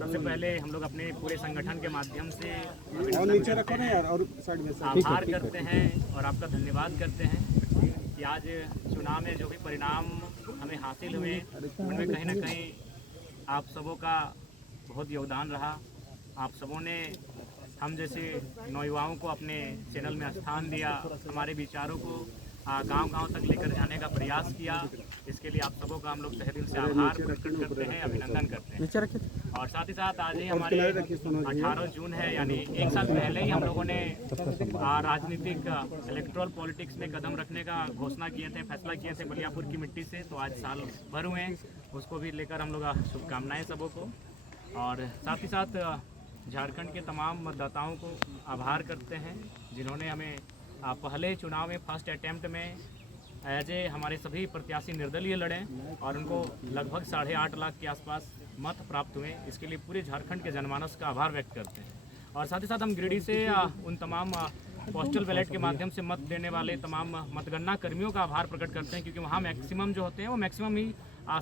सबसे पहले हम लोग अपने पूरे संगठन के माध्यम से और नीचे रखो ना यार, और साइड में आभार करते हैं और आपका धन्यवाद करते हैं कि आज चुनाव में जो भी परिणाम हमें हासिल हुए उनमें कहीं ना कहीं आप सबों का बहुत योगदान रहा। आप सबों ने हम जैसे नौयुवाओं को अपने चैनल में स्थान दिया, हमारे विचारों को गांव-गांव तक लेकर जाने का प्रयास किया। इसके लिए आप सबों का हम लोग तहे दिल से आभार प्रकट करते हैं, अभिनंदन करते हैं। और साथ ही साथ आज ही हमारे 18 जून है, यानी एक साल पहले ही हम लोगों ने राजनीतिक इलेक्ट्रल पॉलिटिक्स में कदम रखने का घोषणा किए थे, फैसला किए थे बलियापुर की मिट्टी से। तो आज साल भर हुए हैं, उसको भी लेकर हम लोग शुभकामनाएँ सबों को। और साथ ही साथ झारखंड के तमाम मतदाताओं को आभार करते हैं जिन्होंने हमें पहले चुनाव में फर्स्ट अटैम्प्ट में एज ए हमारे सभी प्रत्याशी निर्दलीय लड़े और उनको लगभग 8.5 लाख के आसपास मत प्राप्त हुए। इसके लिए पूरे झारखंड के जनमानस का आभार व्यक्त करते हैं। और साथ ही साथ हम गिरिडीह से उन तमाम पोस्टल बैलेट के माध्यम से मत देने वाले तमाम मतगणना कर्मियों का आभार प्रकट करते हैं, क्योंकि वहाँ मैक्सिमम जो होते हैं वो मैक्सिमम ही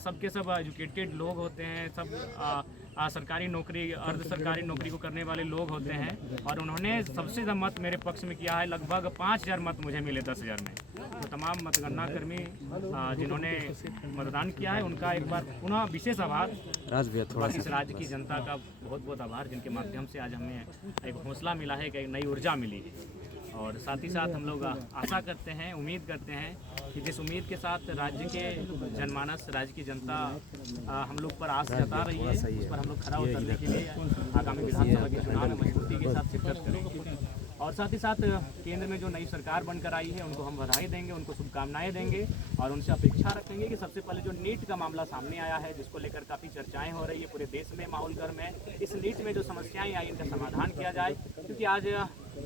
सबके सब एजुकेटेड लोग होते हैं, सब सरकारी नौकरी अर्ध सरकारी नौकरी को करने वाले लोग होते हैं। और उन्होंने सबसे ज़्यादा मत मेरे पक्ष में किया है, लगभग 5000 मत मुझे मिले 10,000 में। तो तमाम मतगणना कर्मी जिन्होंने मतदान किया है उनका एक बार पुनः विशेष आभार। इस राज्य की जनता का बहुत बहुत आभार, जिनके माध्यम से आज हमें एक हौसला मिला है, एक नई ऊर्जा मिली है। और साथ ही साथ हम लोग आशा करते हैं, उम्मीद करते हैं कि जिस उम्मीद के साथ राज्य के जनमानस, राज्य की जनता हम लोग पर आस जता रही है, उस पर हम लोग खरा उतरने के लिए आगामी विधानसभा के चुनाव में मजबूती के साथ शिरकत करेंगे। और साथ ही साथ केंद्र में जो नई सरकार बनकर आई है उनको हम बधाई देंगे, उनको शुभकामनाएं देंगे और उनसे अपेक्षा रखेंगे कि सबसे पहले जो नीट का मामला सामने आया है, जिसको लेकर काफ़ी चर्चाएं हो रही है, पूरे देश में माहौल गर्म है, इस नीट में जो समस्याएं आई इनका समाधान किया जाए। क्योंकि आज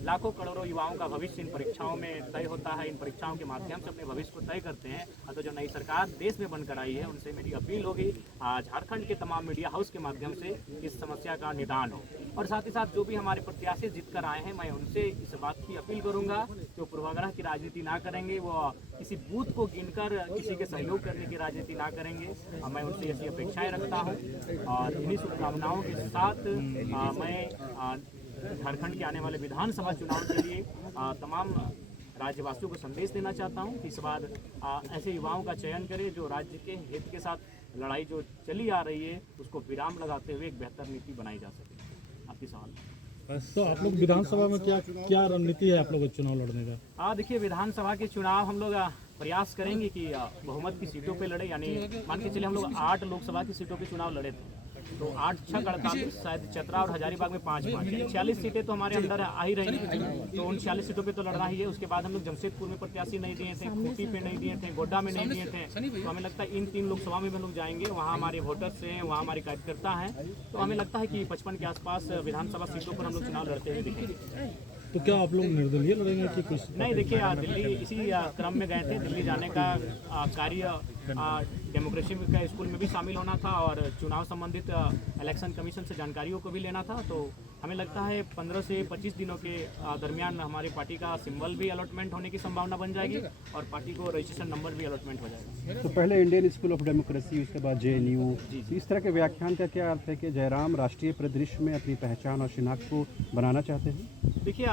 लाखों करोड़ों युवाओं का भविष्य इन परीक्षाओं में तय होता है, इन परीक्षाओं के माध्यम से अपने भविष्य को तय करते हैं। तो जो नई सरकार देश में बनकर आई है उनसे मेरी अपील होगी झारखंड के तमाम मीडिया हाउस के माध्यम से इस समस्या का निदान हो। और साथ ही साथ जो भी हमारे प्रत्याशी जीत कर आए हैं, मैं उनसे इस बात की अपील करूंगा जो पूर्वाग्रह की राजनीति ना करेंगे, वो किसी बूथ को गिनकर किसी के सहयोग करने की राजनीति ना करेंगे। मैं उनसे ऐसी अपेक्षाएं रखता हूं और इन्हीं शुभकामनाओं के साथ मैं झारखंड के आने वाले विधानसभा चुनाव के लिए तमाम राज्यवासियों को संदेश देना चाहता हूं कि इस बार ऐसे युवाओं का चयन करें जो राज्य के हित के साथ लड़ाई जो चली आ रही है उसको विराम लगाते हुए एक बेहतर नीति बनाई जा सके। आपकी सवाल। तो आप लोग विधानसभा में क्या रणनीति है आप लोगों को चुनाव लड़ने का? देखिए, विधानसभा के चुनाव हम लोग प्रयास करेंगे कि बहुमत की सीटों पे लड़े, यानी मान के चलिए हम लोग 8 लोकसभा की सीटों पे चुनाव लड़े थे, तो 8 6 48 शायद चतरा और हजारीबाग में 5 46 सीटें तो हमारे अंदर आ ही रही हैं। तो उन 46 सीटों पे तो लड़ना ही है। उसके बाद हम लोग जमशेदपुर में प्रत्याशी नहीं दिए थे, खूंटी पे नहीं दिए थे, गोड्डा में नहीं दिए थे। तो हमें लगता है इन 3 लोकसभा में हम लोग जाएंगे, वहाँ हमारे वोटर्स हैं, वहाँ हमारे कार्यकर्ता हैं। तो हमें लगता है कि 55 के आसपास विधानसभा सीटों पर हम लोग चुनाव लड़ते हुए दिखेंगे। तो क्या आप लोग निर्दलीय लड़ेंगे कि कुछ? नहीं, देखिए दिल्ली इसी क्रम में गए थे। दिल्ली जाने का कार्य डेमोक्रेसी का स्कूल में भी शामिल होना था और चुनाव संबंधित इलेक्शन कमीशन से जानकारियों को भी लेना था। तो हमें लगता है 15 से 25 दिनों के दरमियान हमारी पार्टी का सिंबल भी अलॉटमेंट होने की संभावना बन जाएगी और पार्टी को रजिस्ट्रेशन नंबर भी अलॉटमेंट हो जाएगा। तो पहले इंडियन स्कूल ऑफ डेमोक्रेसी, उसके बाद JNU, इस तरह के व्याख्यान का क्या अर्थ है कि जयराम राष्ट्रीय परिदृश्य में अपनी पहचान और शिनाख्त को बनाना चाहते हैं? देखिए,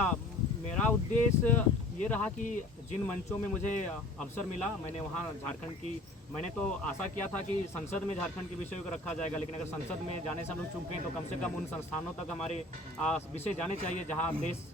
मेरा उद्देश्य ये रहा कि जिन मंचों में मुझे अवसर मिला, मैंने वहाँ झारखंड की, मैंने तो आशा किया था कि संसद में झारखंड के विषयों को रखा जाएगा, लेकिन अगर संसद में जाने से हम लोग चूक गए तो कम से कम उन संस्थानों तक हमारे विषय जाने चाहिए जहाँ देश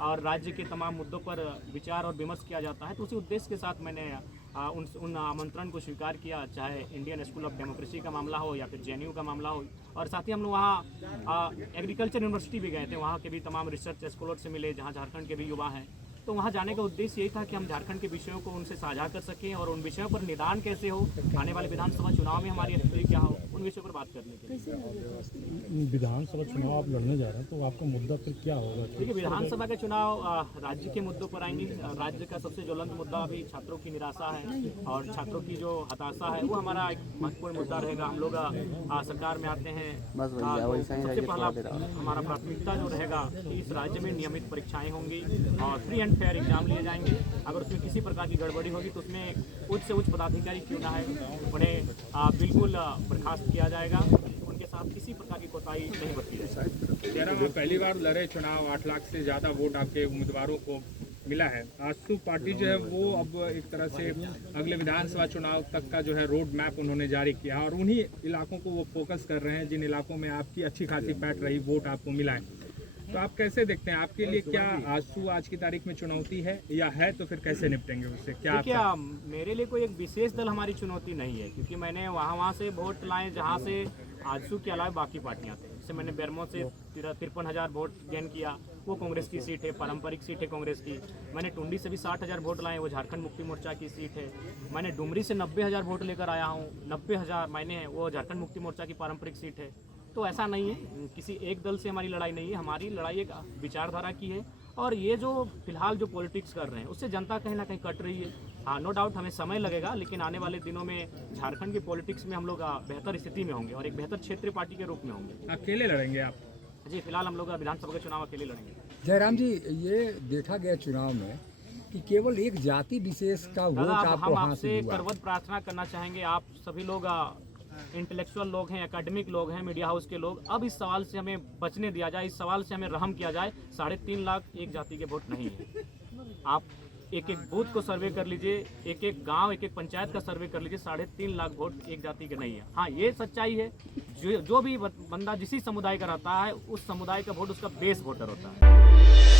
और राज्य के तमाम मुद्दों पर विचार और विमर्श किया जाता है। तो उसी उद्देश्य के साथ मैंने उन आमंत्रण को स्वीकार किया, चाहे इंडियन स्कूल ऑफ डेमोक्रेसी का मामला हो या फिर JNU का मामला हो। और साथ ही हम लोग वहाँ एग्रीकल्चर यूनिवर्सिटी भी गए थे, वहाँ के भी तमाम रिसर्च स्कॉलर से मिले जहाँ झारखंड के भी युवा हैं। तो वहाँ जाने का उद्देश्य यही था कि हम झारखंड के विषयों को उनसे साझा कर सकें और उन विषयों पर निदान कैसे हो, आने वाले विधानसभा चुनाव में हमारी स्थिति क्या हो, उन विषयों पर बात करने के लिए। विधानसभा चुनाव आप लड़ने जा रहे हैं, तो आपका मुद्दा फिर क्या होगा? देखिए, विधानसभा के चुनाव राज्य के मुद्दों पर आएंगे। राज्य का सबसे ज्वलंत मुद्दा अभी छात्रों की निराशा है और छात्रों की जो हताशा है वो हमारा एक महत्वपूर्ण मुद्दा रहेगा। हम लोग सरकार में आते हैं, सबसे पहला हमारा प्राथमिकता जो रहेगा कि इस राज्य में नियमित परीक्षाएं होंगी और फ्री एंड फेयर एग्जाम लिए जाएंगे। अगर उसमें किसी प्रकार की गड़बड़ी होगी तो उसमें उच्च से उच्च पदाधिकारी क्यों ना है, उन्हें बिल्कुल बर्खास्त किया जाएगा। उनके साथ साथ किसी प्रकार की कोताही नहीं बरती जाएगी। जयराम, आप पहली बार लड़े चुनाव, 8 लाख से ज़्यादा वोट आपके उम्मीदवारों को मिला है। आजसू पार्टी जो है वो अब एक तरह से अगले विधानसभा चुनाव तक का जो है रोड मैप उन्होंने जारी किया और उन्हीं इलाकों को वो फोकस कर रहे हैं जिन इलाकों में आपकी अच्छी खासी पैठ रही, वोट आपको मिला है। तो आप कैसे देखते हैं, आपके लिए क्या आजसू आज की तारीख में चुनौती है, या है तो फिर कैसे निपटेंगे उससे? क्या देखिए, मेरे लिए कोई एक विशेष दल हमारी चुनौती नहीं है, क्योंकि मैंने वहाँ से वोट लाए जहाँ से आजसू के अलावा बाकी पार्टियाँ थे। जैसे मैंने बेरमो से 53,000 वोट गेन किया, वो कांग्रेस की सीट है, पारंपरिक सीट है कांग्रेस की। मैंने टुंडी से भी 60,000 वोट लाए, वो झारखंड मुक्ति मोर्चा की सीट है। मैंने डुमरी से 90,000 वोट लेकर आया हूँ, 90,000 मैंने, वो झारखंड मुक्ति मोर्चा की पारंपरिक सीट है। तो ऐसा नहीं है, किसी एक दल से हमारी लड़ाई नहीं है, हमारी लड़ाई एक विचारधारा की है। और ये जो फिलहाल जो पॉलिटिक्स कर रहे हैं उससे जनता कहीं ना कहीं कट रही है। हाँ, नो डाउट हमें समय लगेगा, लेकिन आने वाले दिनों में झारखंड की पॉलिटिक्स में हम लोग बेहतर स्थिति में होंगे और एक बेहतर क्षेत्रीय पार्टी के रूप में होंगे। अकेले लड़ेंगे आप? जी, फिलहाल हम लोग विधानसभा के चुनाव अकेले लड़ेंगे। जयराम जी, ये देखा गया चुनाव में कि केवल एक जाति विशेष का वोट दादा, आपको हम हासिल आपसे हुआ। करवत प्रार्थना करना चाहेंगे, आप सभी लोग इंटेलेक्चुअल लोग हैं, एकेडमिक लोग हैं, मीडिया हाउस के लोग, अब इस सवाल से हमें बचने दिया जाए, इस सवाल से हमें रहम किया जाए। 3.5 लाख एक जाति के वोट नहीं है। आप एक एक बूथ को सर्वे कर लीजिए, एक एक गांव, एक एक पंचायत का सर्वे कर लीजिए, 3.5 लाख वोट एक जाति के नहीं है। हाँ, ये सच्चाई है, जो भी बंदा जिस समुदाय का रहता है उस समुदाय का वोट उसका बेस वोटर होता है।